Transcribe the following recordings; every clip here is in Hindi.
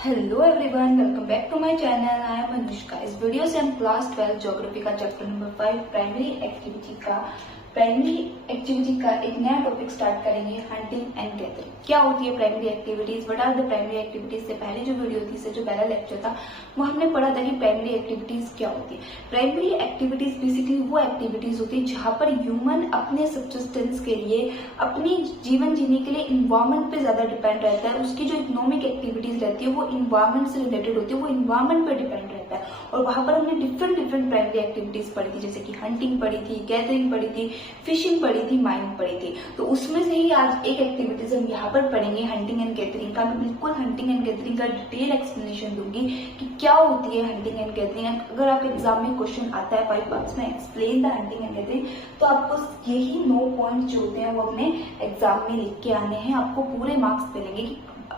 Hello everyone, welcome back to my channel. I am Anushka. इस वीडियो से हम क्लास 12 ज्योग्राफी का चैप्टर नंबर 5 प्राइमरी एक्टिविटी का एक नया टॉपिक स्टार्ट करेंगे, हंटिंग एंड गैदरिंग। क्या होती है primary activities, what are the primary activities. से पहले जो वीडियो थी, से जो पहला लेक्चर था, वो हमने पढ़ा था कि प्राइमरी एक्टिविटीज क्या होती है। प्राइमरी एक्टिविटीज बेसिकली वो एक्टिविटीज होती है जहां पर ह्यूमन अपने सब्सिस्टेंस के लिए, अपनी जीवन जीने के लिए इन्वायरमेंट पे ज्यादा डिपेंड रहता है। उसकी जो इकोनॉमिक एक्टिविटीज रहती है वो इन्वायरमेंट से रिलेटेड होती है, वो इन्वायरमेंट पे डिपेंड रहता है। और वहां पर हमने डिफरेंट प्राइमरी एक्टिविटीज पढ़ी थी, जैसे कि हंटिंग पढ़ी थी, गैदरिंग पढ़ी थी, फिशिंग पढ़ी थी, माइनिंग पढ़ी थी। तो उसमें से ही आज एक एक्टिविटीज हम यहाँ पर पढ़ेंगे, हंटिंग एंड गैदरिंग का। मैं बिल्कुल हंटिंग एंड गैदरिंग का डिटेल एक्सप्लेनेशन दूंगी कि क्या होती है हंटिंग एंड गैदरिंग। अगर आप एग्जाम में क्वेश्चन आता है 5 मार्क्स में, explain the hunting and gathering, तो आपको यही 9 पॉइंट जो होते हैं वो अपने एग्जाम में लिख के आने हैं। आपको पूरे मार्क्स मिलेंगे कि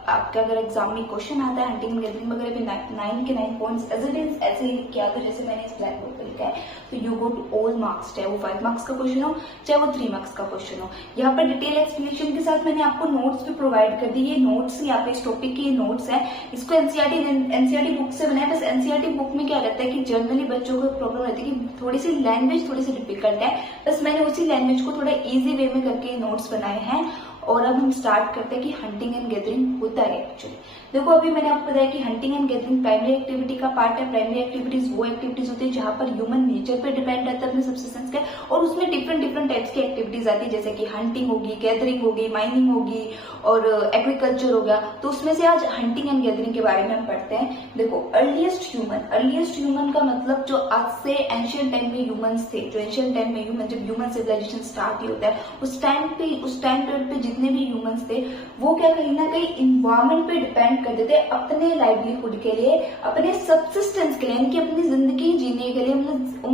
आपका अगर एग्जाम में क्वेश्चन आता है हंटिंग एंड गैदरिंग वगैरह भी 9 के 9 पॉइंट्स एज इट इज ऐसे ही लिख के आता है जैसे मैंने इस ब्लैक बोर्ड पर लिखा है। तो you go to all marks, चाहे वो 5 मार्क्स का क्वेश्चन हो, चाहे वो 3 मार्क्स का क्वेश्चन हो। यहाँ पर डिटेल एक्सप्लेनेशन के साथ मैंने आपको नोट्स भी प्रोवाइड कर दी। ये नोट्स यहाँ पे इस टॉपिक के नोट्स है। इसको एनसीईआरटी बुक से बनाया। बस एनसीईआरटी बुक में क्या रहता है कि जनरली बच्चों को प्रॉब्लम रहती है कि थोड़ी सी लैंग्वेज थोड़ी सी डिफिकल्ट है। बस मैंने उसी लैंग्वेज को थोड़ा इजी वे में करके नोट्स बनाए हैं। और अब हम स्टार्ट करते हैं कि हंटिंग एंड गैदरिंग होता है एक्चुअली। देखो, अभी मैंने आपको बताया कि hunting and gathering primary activity का पार्ट है। प्राइमरी एक्टिविटीज वो एक्टिविटीज होती है जहां पर ह्यूमन नेचर पे डिपेंड रहता है अपने सब्सिस्टेंस के, और उसमें डिफरेंट टाइप्स की एक्टिविटीज आती है, जैसे कि हंटिंग होगी, गैदरिंग होगी, माइनिंग होगी और एग्रीकल्चर हो गया। तो उसमें से आज हंटिंग एंड गैदरिंग के बारे में हम पढ़ते हैं। देखो, अर्लीस्ट ह्यूमन का मतलब जो आज से एंशियंट टाइम में ह्यूमंस थे, जो एंशियंट टाइम में ह्यूमन, जब ह्यूमन सिविलाइजेशन स्टार्ट ही होता है, उस टाइम पीरियड पे जितने भी ह्यूमंस थे वो क्या कहीं ना कहीं इन्वायरमेंट पे डिपेंड करते थे अपने लाइवलीहुड के लिए, अपने सब्सिस्टेंस के लिए, उनकी अपनी जिंदगी जीने के लिए। मतलब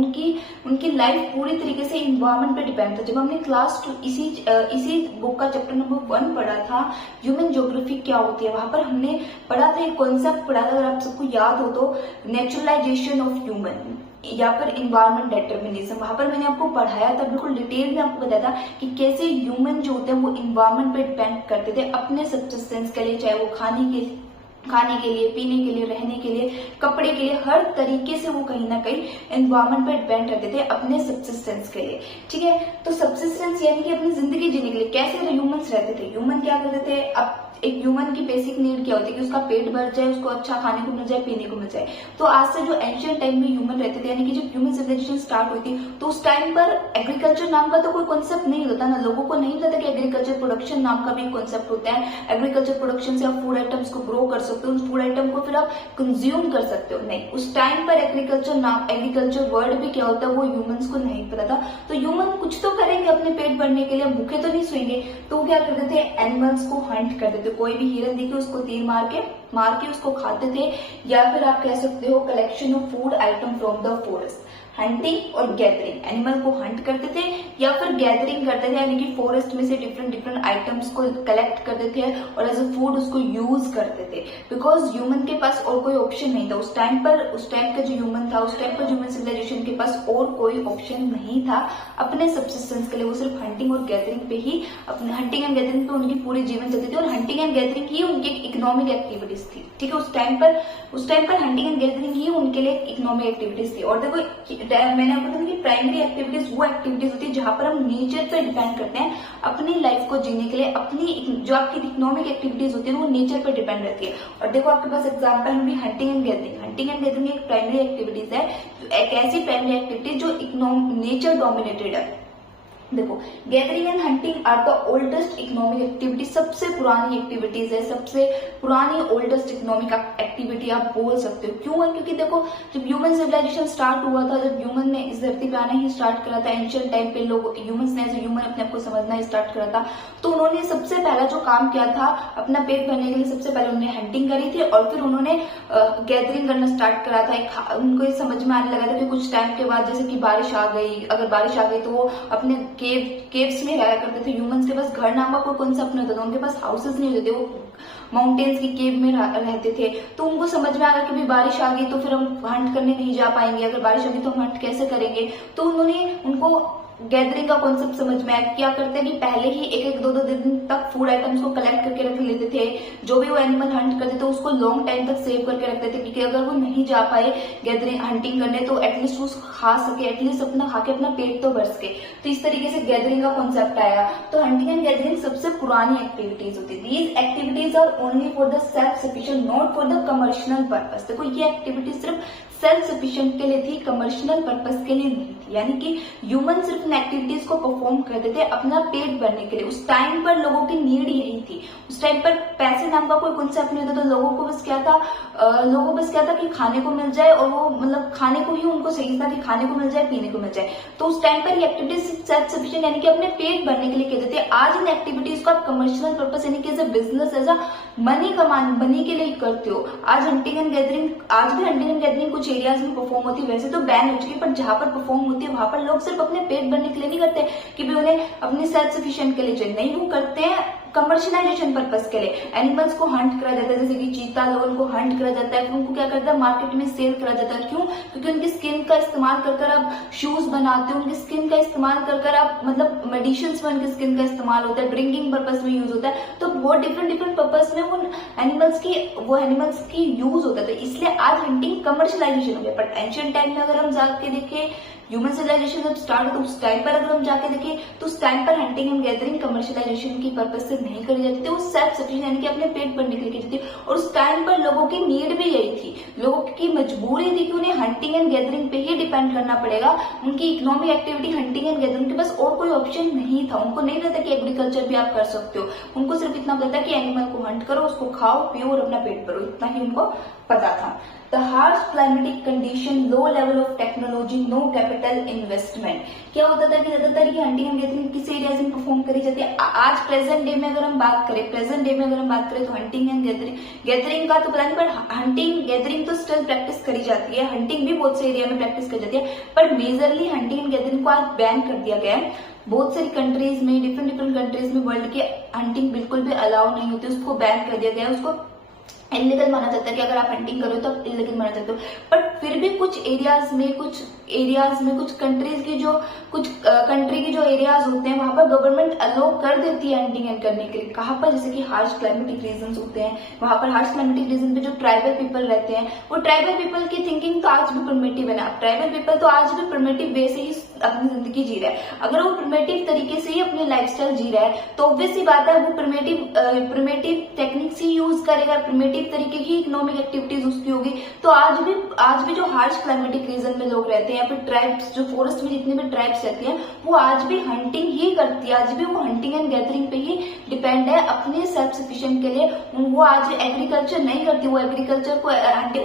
उनकी लाइफ पूरी तरीके से इन्वायरमेंट पे डिपेंड था। जब हमने क्लास 2 इसी बुक का चैप्टर नंबर 1 पढ़ा था, ह्यूमन ज्योग्राफी क्या होती है, वहां पर हमने पढ़ा था, एक कॉन्सेप्ट पढ़ा था, अगर आप सबको याद हो तो, नेचुरलाइजेशन ऑफ ह्यूमन या फिर इन्वायरमेंट डिटर्मिनिज्म। वहां पर मैंने आपको पढ़ाया था, बिल्कुल डिटेल में आपको बताया था कि कैसे ह्यूमन जो होते हैं वो इन्वायरमेंट पे डिपेंड करते थे अपने सब्सिस्टेंस के लिए, चाहे वो खाने के लिए, पीने के लिए, रहने के लिए, कपड़े के लिए, हर तरीके से वो कहीं ना कहीं एनवायरमेंट पे डिपेंड रहते थे अपने सब्सिस्टेंस के लिए। ठीक है, तो सब्सिस्टेंस यानी कि अपनी जिंदगी जीने के लिए कैसे ह्यूमंस रहते थे। ह्यूमन क्या करते थे, अब एक ह्यूमन की बेसिक नीड क्या होती है कि उसका पेट भर जाए, उसको अच्छा खाने को मिल जाए, पीने को मिल जाए। तो आज से जो एंशियंट टाइम में ह्यूमन रहते थे, यानी कि जब ह्यूमन सिविलाइजेशन स्टार्ट हुई थी, तो उस टाइम पर एग्रीकल्चर नाम का तो कोई कॉन्सेप्ट नहीं होता ना। लोगों को नहीं पता कि एग्रीकल्चर प्रोडक्शन नाम का भी कॉन्सेप्ट होता है। एग्रीकल्चर प्रोडक्शन से आप फूड आइटम्स को ग्रो कर सकते हो, उस फूड आइटम को फिर आप कंज्यूम कर सकते हो। नहीं, उस टाइम पर एग्रीकल्चर वर्ड भी क्या होता है वो ह्यूमंस को नहीं पता था। तो ह्यूमन कुछ तो करेंगे अपने पेट भरने के लिए, भूखे तो नहीं सोएंगे। तो क्या करते थे, एनिमल्स को हंट करते थे। कोई भी हिरन दिखे उसको तीर मार के उसको खाते थे, या फिर आप कह सकते हो collection of food item from the forest. Hunting और गैदरिंग, एनिमल को हंट करते थे या फिर गैदरिंग करते थे, यानी कि फॉरेस्ट में से डिफरेंट आइटम्स को कलेक्ट करते थे और एज अ फूड उसको यूज करते थे। बिकॉज ह्यूमन के पास और कोई ऑप्शन नहीं था उस टाइम का जो ह्यूमन था, उस टाइम पर ह्यूमन सिविलाइजेशन के पास और कोई ऑप्शन नहीं था अपने सब्सिस्टेंस के लिए। वो सिर्फ हंटिंग और गैदरिंग पे ही, अपने हंटिंग एंड गैदरिंग पे उनकी पूरी जीवन चलती थी, और हंटिंग एंड गैदरिंग ही उनकी इकोनॉमिक एक्टिविटीज थी। ठीक है, उस टाइम पर हंटिंग एंड गैदरिंग ही उनके लिए इकोनॉमिक एक्टिविटीज थी। और देखो, मैंने आपको बताया कि प्राइमरी एक्टिविटीज वो एक्टिविटीज होती है जहां पर हम नेचर पे डिपेंड करते हैं अपनी लाइफ को जीने के लिए। अपनी जो आपकी इकोनॉमिक एक्टिविटीज होती है वो नेचर पे डिपेंड रहती है। और देखो, आपके पास एग्जांपल में भी हंटिंग एंड गैदरिंग एक प्राइमरी एक्टिविटीज है, एक ऐसी प्राइमरी एक्टिविटीज जो नेचर डोमिनेटेड है। देखो, gathering and hunting are the oldest economic activity, सबसे पुरानी एक्टिविटीज है, सबसे पुरानी ओल्डेस्ट इकोनॉमिक एक्टिविटी आप बोल सकते हो। क्यों है, क्योंकि देखो, जब ह्यूमन सिविलाइजेशन स्टार्ट हुआ था, जब ह्यूमन ने इस धरती पे आना ही स्टार्ट करा था, एंशियंट टाइम पे ह्यूमंस ने ह्यूमन अपने आप को समझना ही स्टार्ट करा था, तो उन्होंने सबसे पहला जो काम किया था अपना पेट भरने के लिए, सबसे पहले उन्होंने हंटिंग करी थी और फिर उन्होंने गैदरिंग करना स्टार्ट करा था। उनको ये समझ में आने लगा था कि कुछ टाइम के बाद, जैसे कि बारिश आ गई, अगर बारिश आ गई तो वो अपने केव्स में रहा करते थे। ह्यूमंस के पास घर नाम का कोई कॉन्सेप्ट नहीं होता था, उनके पास हाउसेस नहीं होते थे, वो माउंटेन्स की केव में रहते थे। तो उनको समझ में आ गया कि भी बारिश आ गई तो फिर हम हंट करने नहीं जा पाएंगे, अगर बारिश आ गई तो हम हंट कैसे करेंगे। तो उनको गैदरिंग का कॉन्सेप्ट समझ में आया। क्या करते हैं कि पहले ही एक एक दो दो दिन तक फूड आइटम्स को कलेक्ट करके रख लेते थे। जो भी वो एनिमल हंट करते थे उसको लॉन्ग टाइम तक सेव करके रखते थे, क्योंकि अगर वो नहीं जा पाए गैदरिंग हंटिंग करने तो एटलीस्ट वो खा सके, एटलीस्ट अपना खा के अपना पेट तो भर सके। तो इस तरीके से गैदरिंग का कॉन्सेप्ट आया। तो हंटिंग एंड गैदरिंग सबसे पुरानी एक्टिविटीज होती है। These activities are only for the self sufficient, not for the commercial purpose. देखो ये एक्टिविटी सिर्फ सेल्फ सफिशिएंट के लिए थी, कमर्शियल पर्पस के लिए नहीं थी। यानी कि ह्यूमन सिर्फ इन एक्टिविटीज को परफॉर्म करते थे अपना पेट भरने के लिए। उस टाइम पर लोगों की नीड यही थी। उस टाइम पर पैसे नाम का कोई कॉन्सेप्ट नहीं होता, तो लोगों को बस क्या था कि खाने को मिल जाए, और वो मतलब खाने को ही उनको चाहिए था कि खाने को मिल जाए, पीने को मिल जाए। तो उस टाइम पर ये एक्टिविटीज सेल्फ सफिशिएंट यानी कि अपने पेट भरने के लिए कहते थे। आज इन एक्टिविटीज को आप कमर्शियल पर्पस यानी कि as a business, as a money के लिए करते हो। आज हंटिंग एंड गैदरिंग कुछ एरियाज में परफॉर्म होती है, वैसे तो बैन हो चुकी है, पर जहां पर परफॉर्म होती है वहां पर लोग सिर्फ अपने पेट भरने के लिए नहीं करते कि भी उन्हें अपने सेल्फ सफिशिएंट के लिए चाहिए, नहीं, वो करते हैं कमर्शियलाइजेशन पर्पस के लिए। एनिमल्स को हंट करा जाता है, जैसे कि चीता, लोगों को हंट करा जाता है, फिर उनको क्या करता है मार्केट में सेल करा जाता है। क्यों? क्योंकि उनकी स्किन का इस्तेमाल कर आप शूज बनाते हो, उनकी स्किन का इस्तेमाल कर आप मतलब मेडिसिन में उनकी स्किन का इस्तेमाल होता है, ड्रिंकिंग पर्पस में यूज होता है। तो बहुत डिफरेंट पर्पस में वो एनिमल्स की यूज होता है। तो इसलिए आज हंटिंग कमर्शियलाइजेशन हो गया। बट एंशिएंट टाइम में अगर हम जाके देखें, ह्यूमन सिविलाइजेशन जब स्टार्ट हो तो उस टाइम पर अगर हम जाके देखें तो उस टाइम पर हंटिंग एंड गैदरिंग कमर्शियलाइजेशन की पर्पज से नहीं करी जाती थी, वो सेल्फ सफिशिएंट यानी कि अपने पेट भरने के लिए की जाती थी। और उस टाइम पर लोगों की नीड भी यही थी, लोगों की मजबूरी थी कि उन्हें हंटिंग एंड गैदरिंग पे ही डिपेंड करना पड़ेगा। उनकी economic activity hunting and gathering के पास और कोई ऑप्शन नहीं था। उनको नहीं पता कि एग्रीकल्चर भी आप कर सकते हो, उनको सिर्फ इतना पता कि एनिमल को हंट करो, उसको खाओ पियो और अपना पेट भरो, इतना ही उनको पता था। The harsh climatic condition, low level of technology, no capital investment। क्या होता था कि ज्यादातर ये हंटिंग एंड गैदरिंग किस एरियाज में परफॉर्म करी जाती है। आज प्रेजेंट डे में अगर हम बात करें तो हंटिंग एंड गैदरिंग का तो पता नहीं, पर हंटिंग गैदरिंग तो स्टिल प्रैक्टिस करी जाती है। हंटिंग भी बहुत से एरिया में प्रैक्टिस करी जाती है, पर मेजरली हंटिंग एंड गैदरिंग को आज बैन कर दिया गया है। बहुत सारी कंट्रीज में, डिफरेंट कंट्रीज में वर्ल्ड की हंटिंग बिल्कुल भी अलाउ नहीं होती, उसको बैन कर दिया गया है। उसको इलीगल माना जाता है कि अगर आप हंटिंग करो तो आप इलीगल माना जाते हो। बट फिर भी कुछ एरियाज में कुछ कंट्री की जो एरियाज होते हैं वहां पर गवर्नमेंट अलो कर देती है हंटिंग एंड करने के लिए। कहां पर? जैसे कि हार्श क्लाइमेटिक रीजन होते हैं, वहां पर हार्श क्लाइमेटिक रीजन पे जो ट्राइबल पीपल रहते हैं, वो ट्राइबल पीपल की थिंकिंग तो आज भी प्रिमिटिव है ना। ट्राइबल पीपल तो आज भी प्रिमिटिव वे से ही अपनी जिंदगी जी रहा है। अगर वो प्रिमिटिव तरीके से ही अपनी लाइफस्टाइल जी रहा है तो ऑब्वियस सी बात है वो प्रिमिटिव टेक्निक्स ही यूज करेगा, प्रिमिटिव तरीके की इकोनॉमिक एक्टिविटीज उसकी होगी। तो आज भी जो हार्श क्लाइमेटिक रीजन में लोग रहते हैं या फिर ट्राइब्स, जो फॉरेस्ट में जितने भी ट्राइब्स रहती हैं, वो आज भी हंटिंग ही करती है। आज भी वो हंटिंग एंड गैदरिंग पे ही डिपेंड है अपने सेल्फ सफिशिएंट के लिए। वो आज एग्रीकल्चर नहीं करती, वो एग्रीकल्चर को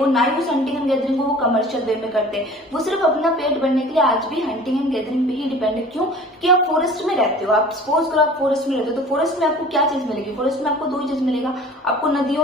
ना ही उस हंटिंग एंड गैदरिंग को वो कमर्शियल वे में करते हैं। वो सिर्फ अपना पेट भरने के लिए आज भी हंटिंग एंड गैदरिंग पे ही डिपेंड है। क्यों? कि आप फॉरेस्ट में रहते हो, आप सपोज करो आप फॉरेस्ट में रहते हो, तो फॉरेस्ट में आपको क्या चीज मिलेगी? फॉरेस्ट में आपको दो ही चीज मिलेगा, आपको नदी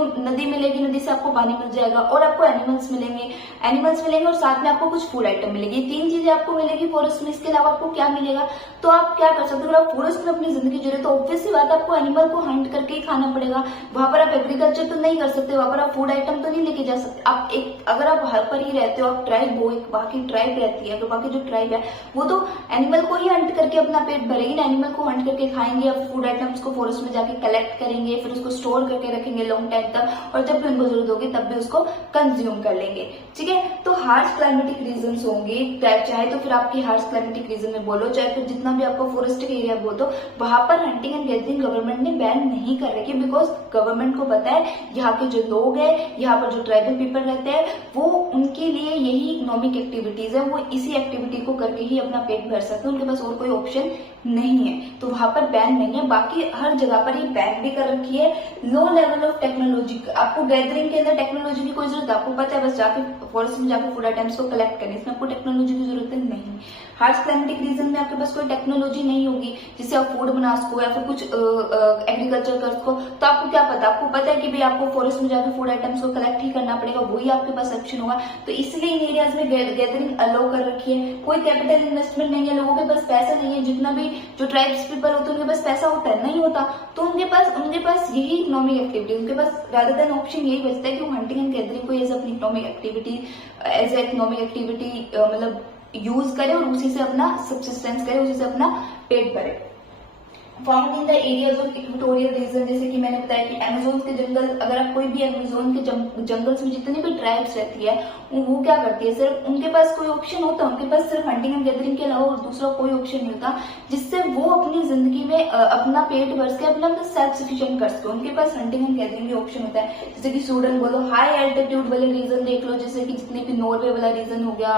मिलेगी, नदी से आपको पानी मिल जाएगा, और आपको एनिमल्स मिलेंगे और साथ में आपको कुछ फूड आइटम मिलेगी। तीन चीजें आपको मिलेगी फॉरेस्ट में, इसके अलावा आपको क्या मिलेगा? तो आप क्या कर सकते हो? अगर आप फॉरेस्ट में अपनी जिंदगी जी रहे तो ऑब्वियस सी बात आपको एनिमल को हंट करके ही खाना पड़ेगा। वहां पर आप एग्रीकल्चर तो नहीं कर सकते, वहां पर आप फूड आइटम तो नहीं लेके जा सकते। अगर आप हर पर ही रहते हो, आप ट्राइब हो, एक बाकी ट्राइब रहती है, तो बाकी जो ट्राइब है वो तो एनिमल को ही हंट करके अपना पेट भरेगी ना, एनिमल को हंट करके खाएंगे या फूड आइटम्स को फॉरेस्ट में जाके कलेक्ट करेंगे, फिर उसको स्टोर करके रखेंगे लॉन्ग टाइम तक, और जब भी उनको जरूरत होगी तब भी उसको कंज्यूम कर लेंगे। ठीक है, तो हार्श क्लाइमेटिक रीजन होंगे, चाहे तो फिर आपकी हार्श क्लाइमेटिक रीजन में बोलो, चाहे फिर जितना भी आपको फॉरेस्टिक एरिया बोल दो, वहां पर हंटिंग एंड गैदरिंग गवर्नमेंट ने बैन नहीं कर रखी, बिकॉज गवर्नमेंट को पता है यहाँ के जो लोग हैं, यहाँ पर जो ट्राइबल पीपल रहते हैं, वो उनके लिए यही इकोनॉमिक एक्टिविटीज है, वो इसी एक्टिविटी को करके ही अपना पेट भर सकते हैं, उनके पास और कोई ऑप्शन नहीं है। तो वहां पर बैन नहीं है, बाकी हर जगह पर ये बैन भी कर रखी है। लो लेवल ऑफ टेक्नोलॉजी, आपको गैदरिंग के अंदर टेक्नोलॉजी की कोई जरूरत, आपको पता है बस जाके फॉरेस्ट में जाकर फूड आइटम्स को कलेक्ट करने, इसमें आपको टेक्नोलॉजी की जरूरत नहीं। हार्श क्लाइमेटिक रीजन में आपके पास कोई टेक्नोलॉजी नहीं होगी जिससे आप फूड बना सको या फिर कुछ एग्रीकल्चर कर सको, तो आपको क्या पता? आपको पता है कि भाई आपको फॉरेस्ट में जाकर फूड आइटम्स को कलेक्ट ही करना पड़ेगा, वही आपके पास ऑप्शन होगा। तो इसलिए इन एरियाज में गैदरिंग अलाउ कर रखी है। कोई कैपिटल इन्वेस्टमेंट नहीं है, लोगों के पास पैसा नहीं है, जितना भी जो ट्राइब्स पीपल होते हैं उनके पास पैसा होता है नहीं होता, तो उनके पास यही इकोनॉमिक एक्टिविटी, उनके पास रादर देन ऑप्शन यही बचता है कि वो हंटिंग एंड गैदरिंग को एज अपनी इकोनॉमिक एक्टिविटी मतलब यूज करे और उसी से अपना सब्सिस्टेंस करे, उसी से अपना पेट भरे। Found in the areas of equatorial region, जैसे कि मैंने बताया कि अमेजोन के जंगल, अगर आप कोई भी अमेजोन के जंगल्स में जितनी भी ट्राइब्स रहती है वो क्या करती है, सिर्फ उनके पास कोई ऑप्शन होता है, उनके पास सिर्फ हंटिंग एंड गैदरिंग के अलावा और दूसरा कोई ऑप्शन नहीं होता जिससे वो अपनी जिंदगी में अपना पेट भर के अपना सेल्फ सफिशिएंट कर सके। उनके पास हंटिंग एंड गैदरिंग भी ऑप्शन होता है। जैसे कि स्वीडन बोलो, हाई एल्टीट्यूड वाले रीजन देख लो, जैसे कि जितने भी नॉर्वे वाला रीजन हो गया,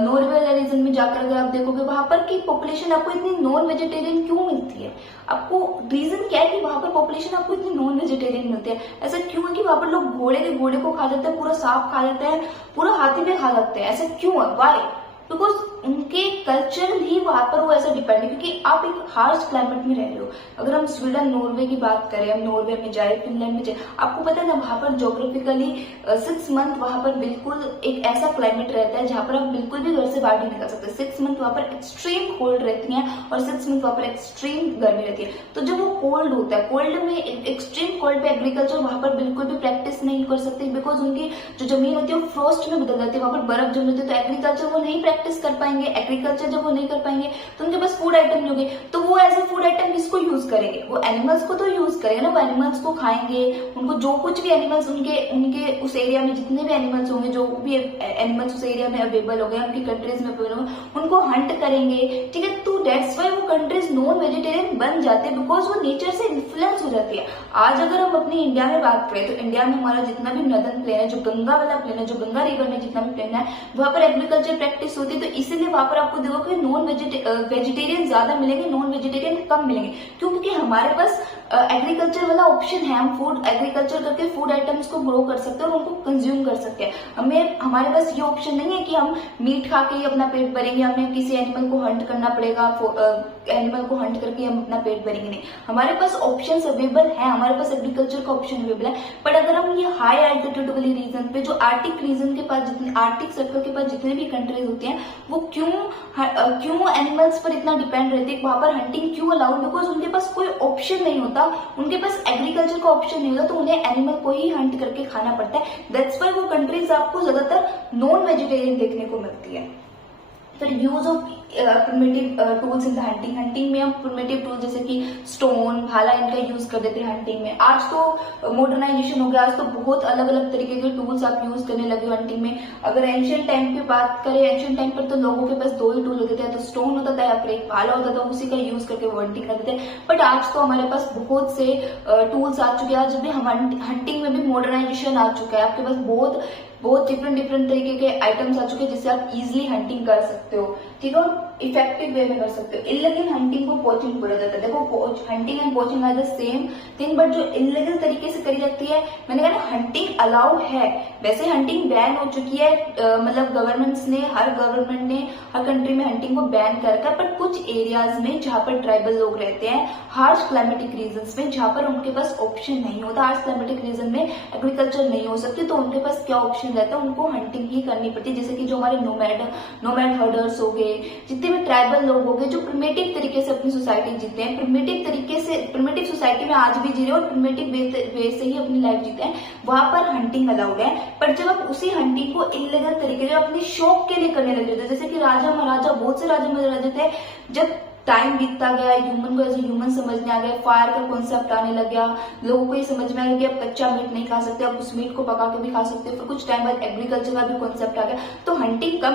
नॉर्वे वाला रीजन में जाकर अगर आप देखोगे वहां पर की पॉपुलेशन आपको इतनी नॉन वेजिटेरियन क्यों मिलती है, आपको रीजन क्या है कि वहां पर पॉपुलेशन आपको इतनी नॉन वेजिटेरियन मिलती है? ऐसा क्यों है कि वहां पर लोग घोड़े को खा जाते हैं, पूरा सांप खा जाते हैं, पूरा हाथी भी खा जाते हैं? ऐसा क्यों है? वाई? बिकॉज उनके कल्चर ही वहां पर वो ऐसा डिपेंड है, क्योंकि आप एक हार्श क्लाइमेट में रह रहे हो। अगर हम स्वीडन नॉर्वे की बात करें, हम नॉर्वे में जाए, फिनलैंड में जाए, आपको पता है ना वहां पर ज्योग्राफिकली 6 मंथ वहां पर बिल्कुल एक ऐसा क्लाइमेट रहता है जहां पर आप बिल्कुल भी घर से बाहर नहीं निकल सकते। 6 मंथ वहां पर एक्सट्रीम कोल्ड रहती है और 6 मंथ वहां पर एक्सट्रीम गर्मी रहती है। तो जब वो कोल्ड होता है, कोल्ड में एक्सट्रीम कोल्ड पे एग्रीकल्चर वहां पर बिल्कुल भी प्रैक्टिस नहीं कर सकते, बिकॉज उनकी जो जमीन होती है वो फ्रोस्ट में बदल जाती है, वहां पर बर्फ जम जाती है, तो एग्रीकल्चर वो नहीं प्रैक्टिस कर पाएंगे। एग्रीकल्चर जब वो नहीं कर पाएंगे तो उनके पास फूड आइटम नहीं होंगे, तो वो एज ए फूड आइटम किसको यूज करेंगे? वो एनिमल्स को तो यूज करेंगे ना, वो एनिमल्स को खाएंगे। उनको जो कुछ भी एनिमल्स उनके उस एरिया में जितने भी एनिमल्स होंगे, जो भी एनिमल्स उस एरिया में अवेलेबल हो गए, उनकी कंट्रीज में अवेलेबल होंगे, उनको हंट करेंगे। ठीक है, तो डेट्स वाई वो कंट्रीज नॉन वेजिटेरियन बन जाते हैं, बिकॉज वो नेचर से इन्फ्लुएंस हो जाती है। आज अगर हम अपनी इंडिया में बात करें तो इंडिया में हमारा जितना भी नदन प्लेन है, जो गंगा वाला प्लेन है, जो गंगा रिवर में जितना भी प्लेन है, वहां पर एग्रीकल्चर प्रैक्टिस होती है, तो इसीलिए वहां पर आपको देखो कि नॉन वेजिटेरियन ज्यादा मिलेंगे, नॉन वेजिटेरियन कम मिलेंगे। क्यों? क्योंकि हमारे पास एग्रीकल्चर वाला ऑप्शन है, हम फूड एग्रीकल्चर करके फूड आइटम्स को ग्रो कर सकते हैं और उनको कंज्यूम कर सकते हैं। हमारे पास ये ऑप्शन नहीं है कि हम मीट खा के ही अपना पेट भरेंगे, हमें किसी एनिमल को हंट करना पड़ेगा, एनिमल को हंट करके हम अपना पेट भरेंगे। नहीं, हमारे पास ऑप्शन अवेलेबल है, हमारे पास एग्रीकल्चर का ऑप्शन अवेलेबल है। बट अगर हम ये हाई एल्टीट्यूड वाली रीजन पे, जो आर्टिक रीजन के पास, जितने आर्टिक सर्कल के पास जितने भी कंट्रीज होती हैं, वो क्यों एनिमल्स पर इतना डिपेंड रहती है, वहां पर हंटिंग क्यों अलाउड? बिकॉज उनके पास कोई ऑप्शन नहीं होता, उनके पास एग्रीकल्चर का ऑप्शन नहीं होता, तो उन्हें एनिमल को ही हंट करके खाना पड़ता है। दैट्स वाई वो कंट्रीज आपको ज्यादातर नॉन वेजिटेरियन देखने को मिलती है। फिर use of primitive tools in the hunting में हम प्रिमिटिव टूल जैसे कि स्टोन, भाला, इनका यूज कर देते हैं हंटिंग में। आज तो मॉडर्नाइजेशन हो गया, आज तो बहुत अलग अलग तरीके के टूल्स आप यूज करने लगे हो हंटिंग में। अगर एंशियंट टाइम की बात करें, एंशियंट टाइम पर तो लोगों के पास 2 ही टूल होते थे, तो स्टोन होता था या फिर एक भाला होता था, उसी का यूज करके वो हंटिंग करते थे। बट आज तो हमारे पास बहुत से टूल्स आ चुके हैं, आज भी हम हंटिंग में भी मॉडर्नाइजेशन आ चुका है, आपके पास बहुत डिफरेंट तरीके के आइटम्स आ चुके हैं जिससे आप इजिली हंटिंग कर सकते हो। ठीक है, और इफेक्टिव वे में कर सकते हो। इलीगल हंटिंग को पोचिंग बोला जाता है। देखो, hunting and poaching are the same thing, but जो इलीगल तरीके से करी जाती है, मैंने कहा ना हंटिंग अलाउड है, वैसे हंटिंग बैन हो चुकी है, मतलब हर गवर्नमेंट ने हर कंट्री में हंटिंग को बैन कर रखा है। बट कुछ एरियाज में जहां पर ट्राइबल लोग रहते हैं, हार्श क्लाइमेटिक रीजन में, जहां पर उनके पास ऑप्शन नहीं होता, हार्श क्लाइमेटिक रीजन में एग्रीकल्चर नहीं हो सकती, तो उनके पास क्या ऑप्शन रहता है, उनको हंटिंग ही करनी पड़ती है। जैसे कि जो हमारे नोमैड हर्डर्स हो गए, जितने भी ट्राइबल लोग हो गए, जो प्रिमेटिव तरीके से अपनी सोसाइटी जीते हैं, प्रिमेटिव सोसाइटी में आज भी जी रहे हैं और प्रिमेटिव वे से ही अपनी लाइफ जीते हैं, वहां पर हंटिंग अलाउड है। पर जब आप उसी हंटिंग को इलीगल तरीके से अपने शौक के लिए करने लगे थे, जैसे कि राजा महाराजा, बहुत से राजा महाराजा थे, जब टाइम बीतता गया, ह्यूमन को एज ए ह्यूमन समझने आ गया, फायर का कॉन्सेप्ट आने लग गया, लोगों को ये समझ में आ गया कि आप कच्चा मीट नहीं खा सकते, आप उस मीट को पका के भी खा सकते हो। फिर कुछ टाइम बाद एग्रीकल्चर का भी कॉन्सेप्ट आ गया, तो हंटिंग कम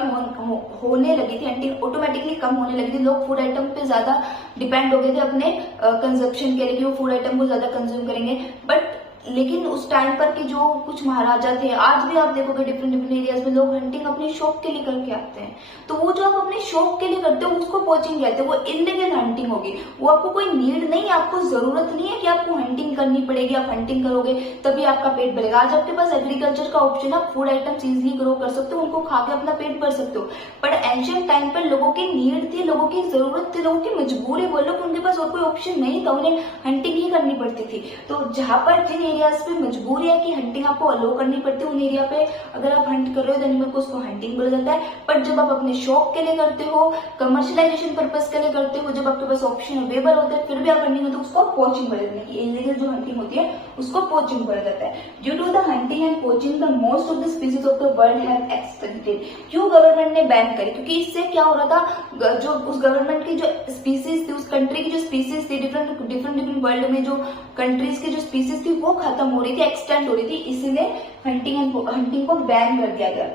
होने लगी थी, हंटिंग ऑटोमेटिकली कम होने लगी थी। लोग फूड आइटम पे ज्यादा डिपेंड हो गए थे अपने कंजप्शन के लिए, कि वो फूड आइटम को ज्यादा कंज्यूम करेंगे। बट लेकिन उस टाइम पर के जो कुछ महाराजा थे, आज भी आप देखोगे डिफरेंट एरियाज में लोग हंटिंग अपने शौक के लिए करके आते हैं। तो वो जो आप अपने शौक के लिए करते हो उसको पोचिंग कहते हैं, वो इलीगल हंटिंग होगी। वो आपको कोई नीड नहीं, आपको जरूरत नहीं है कि आपको हंटिंग करनी पड़ेगी, आप हंटिंग करोगे तभी आपका पेट भरेगा। आज आपके पास एग्रीकल्चर का ऑप्शन, आप फूड आइटम्स इजिली ग्रो कर सकते हो, उनको खा के अपना पेट भर सकते हो। बट एंशिएंट टाइम पर लोगों की नीड थी, लोगों की जरूरत थी, लोगों की मजबूरी, बोलो कि उनके पास और कोई ऑप्शन नहीं था, उन्हें हंटिंग ही करनी पड़ती थी। तो जहां पर जिन एरियाज पे मजबूरी है कि हंटिंग आपको अलो करनी पड़ती है। उन एरिया पे अगर आप हंट कर रहे हो एनिमल को, उसको हंटिंग बोला जाता है। बट जब आप अपने शौक के लिए करते हो, कमर्शियलाइजेशन पर्पज के लिए करते हो, जब आपके पास ऑप्शन अवेलेबल होता है फिर भी आप हंटिंग करते हो, उसको पोचिंग बोला जाता है। कि इलीगल जो हंटिंग होती है उसको पोचिंग बोला जाता है। Due to the hunting and poaching the most of the species of the world have extincted. क्यों गवर्नमेंट ने बैन करी? क्योंकि इससे क्या हो रहा था, जो उस गवर्नमेंट की जो स्पीसीज थी, उस कंट्री की जो स्पीसीज थी, डिफरेंट वर्ल्ड में जो कंट्रीज की जो स्पीसीज थी वो खत्म हो रही थी, एक्सटेंड हो रही थी, इसीलिए हंटिंग को बैन कर दिया गया।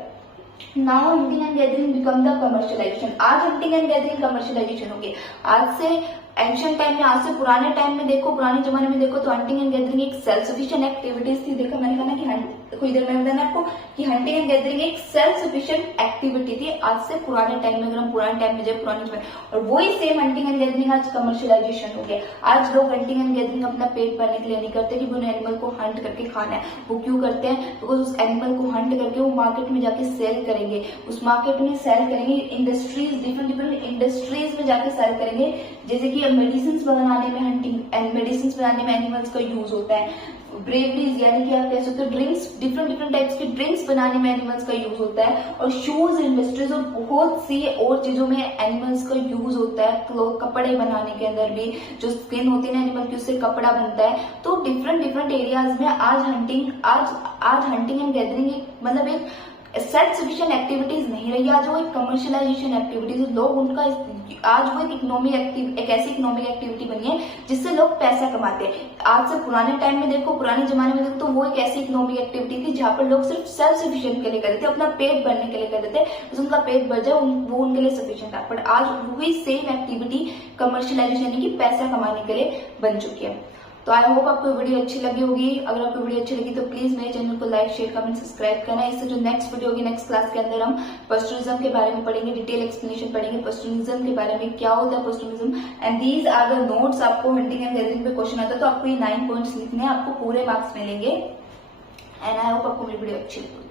Now hunting and gathering become the commercialisation. आज हंटिंग एंड गैदरिंग कमर्शियलाइजेशन हो गई। आज से एंशियंट टाइम में, आज से पुराने टाइम में देखो, पुराने जमाने में देखो तो हंटिंग एंड गैदरिंग एक सेल्फ सफिशिएंट एक्टिविटीज थी। देखो मैंने कहा ना कि कोई देर में बताना आपको कि हंटिंग एंड गैदरिंग एक सेल्फ सफिशिएंट एक्टिविटी थी। आज से पुराने टाइम में, अगर हम पुराने टाइम में जाए, पुराने जमाने, और वही सेम हंटिंग एंड गैदरिंग आज कमर्शियलाइजेशन हो गया। आज लोग हंटिंग एंड गैदरिंग अपना पेट भरने के लिए नहीं करते कि उन्हें एनिमल को हंट करके खाना है। वो क्यों करते हैं? बिकॉज उस एनिमल को हंट करके वो मार्केट में जाके सेल करेंगे, उस मार्केट में सेल करेंगे, इंडस्ट्रीज, डिफरेंट इंडस्ट्रीज में जाके सेल करेंगे। जैसे कि मेडिसिन बनाने में हंटिंग मेडिसिन बनाने में एनिमल्स का यूज होता है। ब्रेवरीज यानी कि आप कह सकते हो ड्रिंक्स, डिफरेंट टाइप्स की ड्रिंक्स बनाने में एनिमल्स का यूज होता है। और शूज इंडस्ट्रीज और बहुत सी और चीजों में एनिमल्स का यूज होता है। कपड़े बनाने के अंदर भी जो स्किन होती है ना एनिमल की, उससे कपड़ा बनता है। तो डिफरेंट एरियाज में आज हंटिंग एंड गैदरिंग मतलब एक सेल्फ सफिशिएंट एक्टिविटीज नहीं रही। आज वो एक कमर्शियलाइजेशन एक्टिविटीज, लोग उनका आज वो एक ऐसी इकोनॉमिक एक्टिविटी बनी है जिससे लोग पैसा कमाते हैं। आज से पुराने टाइम में देखो, पुराने जमाने में देखो तो वो एक ऐसी इकोनॉमिक एक्टिविटी थी जहां पर लोग सिर्फ सेल्फ सफिशिएंट के लिए करते थे, अपना पेट भरने के लिए करते थे। बस उनका पेट भर जाए वो उनके लिए सफिशिएंट था। बट आज वही सेम एक्टिविटी कमर्शियलाइजेशन यानी कि पैसा कमाने के लिए बन चुकी है। तो आई होप आपको वीडियो अच्छी लगी होगी। अगर आपको वीडियो अच्छी लगी तो प्लीज मेरे चैनल को लाइक, शेयर, कमेंट, सब्सक्राइब करना। इससे जो नेक्स्ट वीडियो होगी, नेक्स्ट क्लास के अंदर हम पस्टुनिज्म के बारे में पढ़ेंगे, डिटेल एक्सप्लेनेशन पढ़ेंगे पस्टुनिज्म के बारे में, क्या होता है पस्टुनिज्म, and these are the notes. आपको हंटिंग एंड गैदरिंग पे क्वेश्चन आता है तो आपको ये 9 पॉइंट्स लिखने हैं, आपको पूरे मार्क्स मिलेंगे। एंड आई होप आपको मेरी वीडियो अच्छी लगी।